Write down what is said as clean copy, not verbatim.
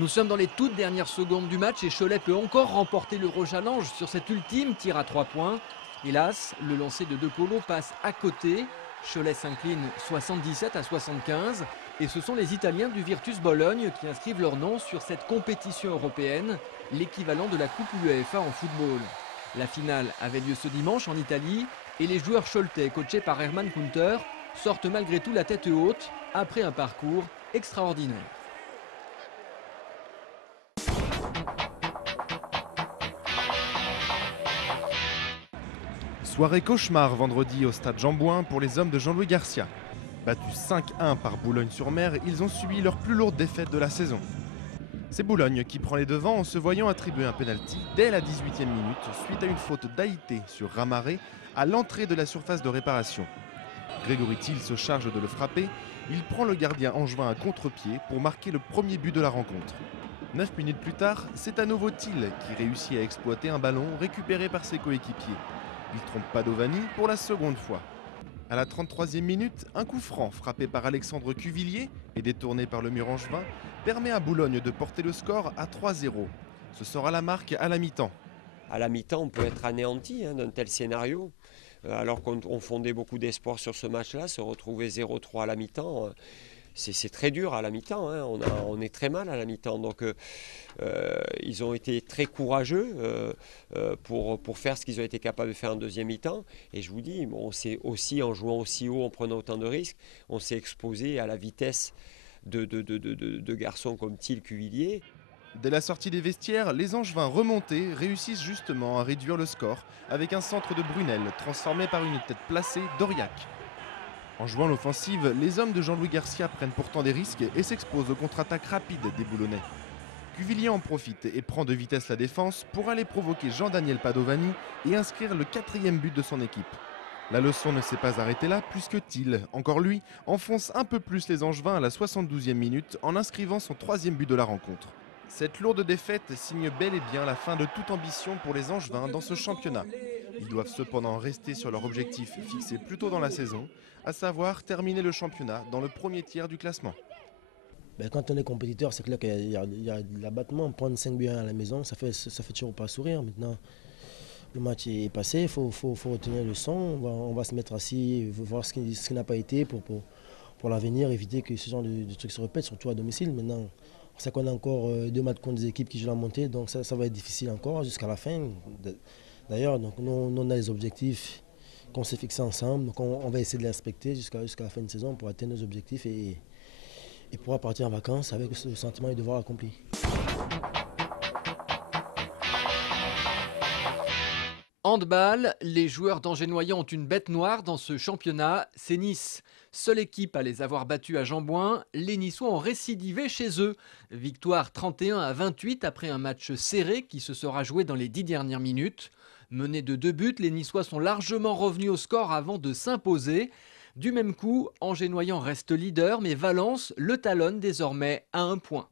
Nous sommes dans les toutes dernières secondes du match et Cholet peut encore remporter l'Euro-Challenge sur cet ultime tir à 3 points. Hélas, le lancer de De Colo passe à côté. Cholet s'incline 77 à 75 et ce sont les Italiens du Virtus Bologne qui inscrivent leur nom sur cette compétition européenne, l'équivalent de la Coupe UEFA en football. La finale avait lieu ce dimanche en Italie et les joueurs choletais, coachés par Herman Kunter, sortent malgré tout la tête haute après un parcours extraordinaire. Soirée cauchemar vendredi au stade Jean-Bouin pour les hommes de Jean-Louis Garcia. Battus 5-1 par Boulogne-sur-Mer, ils ont subi leur plus lourde défaite de la saison. C'est Boulogne qui prend les devants en se voyant attribuer un pénalty dès la 18e minute suite à une faute d'Aïté sur Ramaré à l'entrée de la surface de réparation. Grégory Thiel se charge de le frapper, il prend le gardien angevin à contre-pied pour marquer le premier but de la rencontre. 9 minutes plus tard, c'est à nouveau Thiel qui réussit à exploiter un ballon récupéré par ses coéquipiers. Il trompe Padovani pour la seconde fois. À la 33e minute, un coup franc frappé par Alexandre Cuvillier et détourné par le mur angevin permet à Boulogne de porter le score à 3-0. Ce sera la marque à la mi-temps. À la mi-temps, on peut être anéanti d'un tel scénario. Alors qu'on fondait beaucoup d'espoir sur ce match-là, se retrouver 0-3 à la mi-temps, c'est très dur à la mi-temps. On est très mal à la mi-temps. Donc ils ont été très courageux pour faire ce qu'ils ont été capables de faire en deuxième mi-temps. Et je vous dis, on s'est aussi, en jouant aussi haut, en prenant autant de risques, on s'est exposé à la vitesse de garçons comme Thiel, Cuvillier. Dès la sortie des vestiaires, les Angevins remontés réussissent justement à réduire le score avec un centre de Brunel transformé par une tête placée d'Auriac. En jouant l'offensive, les hommes de Jean-Louis Garcia prennent pourtant des risques et s'exposent aux contre-attaques rapides des Boulonnais. Cuvillier en profite et prend de vitesse la défense pour aller provoquer Jean-Daniel Padovani et inscrire le 4e but de son équipe. La leçon ne s'est pas arrêtée là puisque Thiel, encore lui, enfonce un peu plus les Angevins à la 72e minute en inscrivant son 3e but de la rencontre. Cette lourde défaite signe bel et bien la fin de toute ambition pour les Angevins dans ce championnat. Ils doivent cependant rester sur leur objectif fixé plus tôt dans la saison, à savoir terminer le championnat dans le premier tiers du classement. Quand on est compétiteur, c'est clair qu'il y a de l'abattement. Prendre 5 buts à la maison, ça fait toujours pas sourire. Maintenant, le match est passé, il faut retenir le son. On va se mettre assis, voir ce qui n'a pas été pour l'avenir, éviter que ce genre de trucs se répètent, surtout à domicile. Maintenant, on sait qu'on a encore 2 matchs contre des équipes qui jouent la montée, donc ça va être difficile encore jusqu'à la fin. D'ailleurs, nous, on a des objectifs qu'on s'est fixés ensemble, donc on va essayer de les respecter jusqu'à la fin de saison pour atteindre nos objectifs et pouvoir partir en vacances avec le sentiment du devoir accompli. Handball, les joueurs d'Angers-Noyant ont une bête noire dans ce championnat, c'est Nice. Seule équipe à les avoir battus à Jean-Bouin, les Niçois ont récidivé chez eux. Victoire 31-28 après un match serré qui se sera joué dans les 10 dernières minutes. Menés de 2 buts, les Niçois sont largement revenus au score avant de s'imposer. Du même coup, Angers-Noyant reste leader, mais Valence le talonne désormais à 1 point.